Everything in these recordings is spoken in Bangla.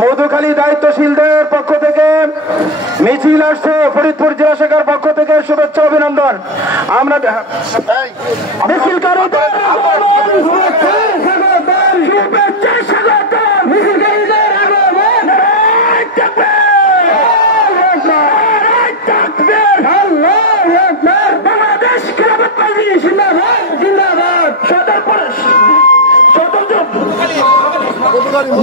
মধুখালী দায়িত্বশীলদের পক্ষ থেকে মিছিল আসছে, ফরিদপুর জেলা শাখার পক্ষ থেকে শুভেচ্ছা অভিনন্দন। আমরা মিছিলকারীদের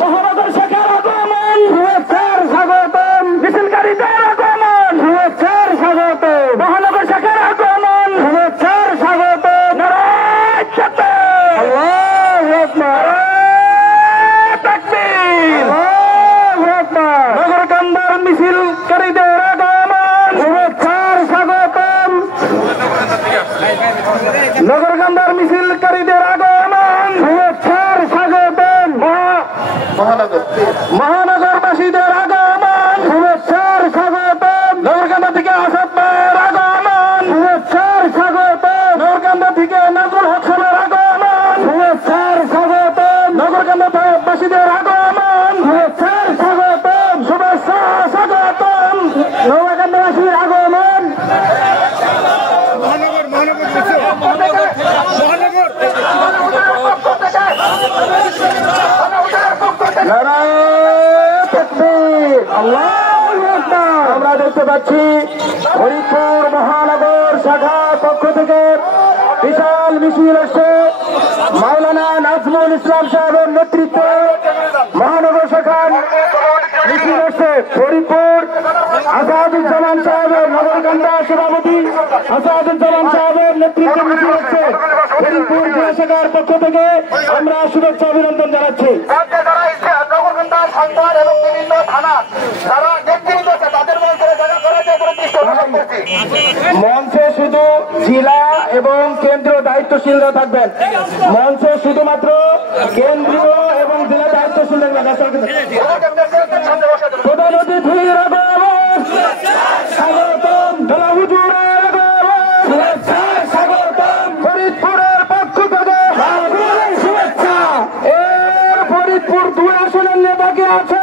মহানগর শাখার আগমন, শুভেচ্ছার স্বাগতম। মিছিলকারীদের আগমন, শুভেচ্ছার স্বাগতম। মহানগর শাখার আগমন, শুভেচ্ছার স্বাগতম। নারায়ে তাকবীর, আল্লাহু আকবার, তাকবীর, আল্লাহু আকবার। নগরকান্দার মিছিলকারীদের আগমন, শুভেচ্ছার স্বাগতম। নগরকান্দার মিছিলকারীদের আগমন, শুভেচ্ছার স্বাগতম। মহানগরবাসীদের আগমন, শুভেচ্ছার স্বাগতম। নগরকান্দা থেকে আসাদ ভাইয়ের আগমন, শুভেচ্ছার স্বাগতম। নগরকান্দা থেকে নাজরুল হক সাহেবের আগমন, শুভেচ্ছার স্বাগতম। নগরকান্দাবাসীদের আগমন, শুভেচ্ছার স্বাগতম। শুভেচ্ছা স্বাগতম। নগরকান্দাবাসীর আগমন, আমরা দেখতে পাচ্ছি ফরিদপুর মহানগর শাখার পক্ষ থেকে বিশাল মিছিল আসছে। মাওলানা নাজমুল ইসলাম সাহেবের নেতৃত্বে মহানগর শাখার মিছিল আসছে। ফরিদপুর আসাদুজ্জামান সাহেবের, নগরকান্দা সভাপতি আসাদুজ্জামান সাহেবের নেতৃত্বে মিছিল আসছে। ফরিদপুর জেলা শাখার পক্ষ থেকে আমরা শুভেচ্ছা অভিনন্দন জানাচ্ছি। মঞ্চে শুধু জেলা এবং কেন্দ্রীয় দায়িত্বশীলরা থাকবেন। মঞ্চে শুধুমাত্র কেন্দ্রীয় এবং জেলা দায়িত্বশীল থাকবেন। প্রধান অতিথির আগমন, স্বাগতম। ধলা হুজুরের আগমন, স্বাগতম। ফরিদপুরের পক্ষ থেকে শুভেচ্ছা। এর ফরিদপুর 2 আসনের নেতাকে আছে,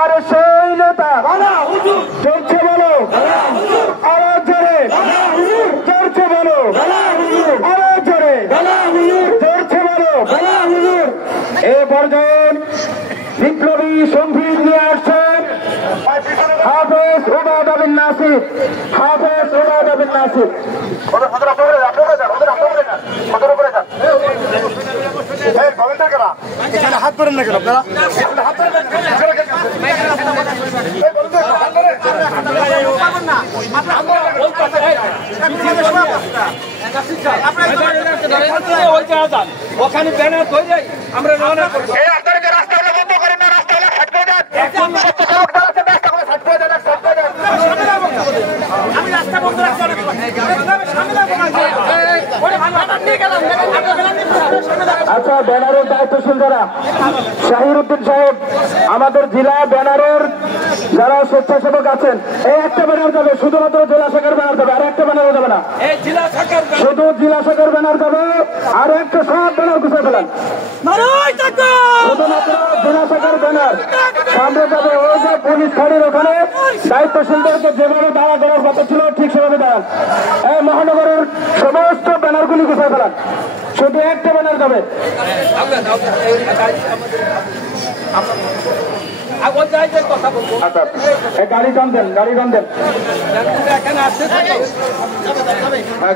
আর সেই নেতা চলছে বলো আরো জোরে, চলছে বলো আরো জোরে, চলছে বলো। এ পর্যায়ে বিপ্লবী সঙ্গীত নিয়ে আসছেন হাফেজ ওবায়দা বিন নাসির। হাফেজ ওবায়দা বিন নাসির হাত করেন না কেন আপনারা? ওখানে ব্যানার হয়ে যায়, আমরা রওনা করব। রাস্তাগুলো বন্ধ করেন না, রাস্তাগুলো আমি রাস্তা বন্ধ রাখছি। আচ্ছা, ব্যানারের দায়িত্বশীল যারা, শাহির উদ্দিন সাহেব, আমাদের জেলা ব্যানারের যারা স্বেচ্ছাসেবক আছেন, এই একটা ব্যানার যাবে, শুধুমাত্র জেলা শাখার ব্যানার যাবে, আর একটা ব্যানারও যাবে না। শুধু জেলা শাখার ব্যানার যাবে, আর একটা সব ব্যানার গুছিয়ে ফেলেন। শুধুমাত্র জেলা শাখার ব্যানার সামনে যাবে। ওই যে পুলিশ ফাঁড়ির ওখানে দায়িত্বশীলদেরকে যেভাবে দাঁড়া দেওয়ার কথা ছিল ঠিক সেভাবে দাঁড়ান। এই মহানগরের সমস্ত ব্যানারগুলি গুছিয়ে ফেলান, শুধু একটা ব্যানার যাবে। গাড়ি টান দেন, গাড়ি টান দেন,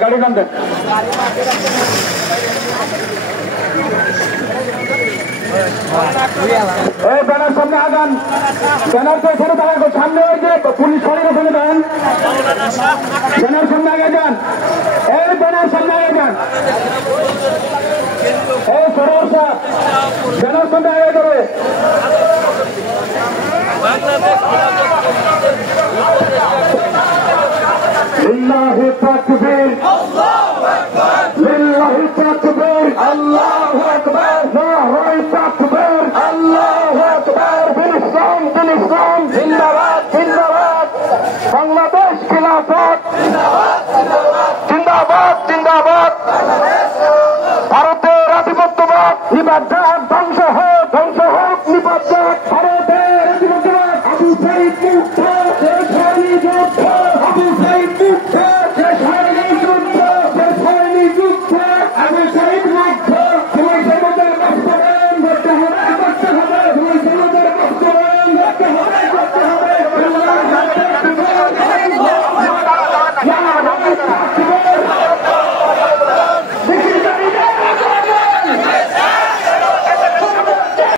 গাড়ি টান দেন। এই ব্যানার সামনে আগান, ব্যানার তো এখানে দাঁড়াবো, সামনে ওই যে পুলিশ ফাঁড়ির ওখানে দেন, ব্যানার সামনে আগে যান। এই ব্যানার সামনে আগে যান। এই সরোর সাহেব ব্যানার সামনে আগে যাবে। লিল্লাহি তাকবীর, লিল্লাহি তাকবীর, আল্লাহু আকবার, নারায়ে তাকবীর, আল্লাহু আকবার। বিলিসলাম, বিলিসলাম, জিন্দাবাদ, জিন্দাবাদ। বাংলাদেশ খিলাফত জিন্দাবাদ, জিন্দাবাদ, জিন্দাবাদ। নিপাত ধ্বংস হোক নিপাত ভারতের আবু সাইদ মুক্ত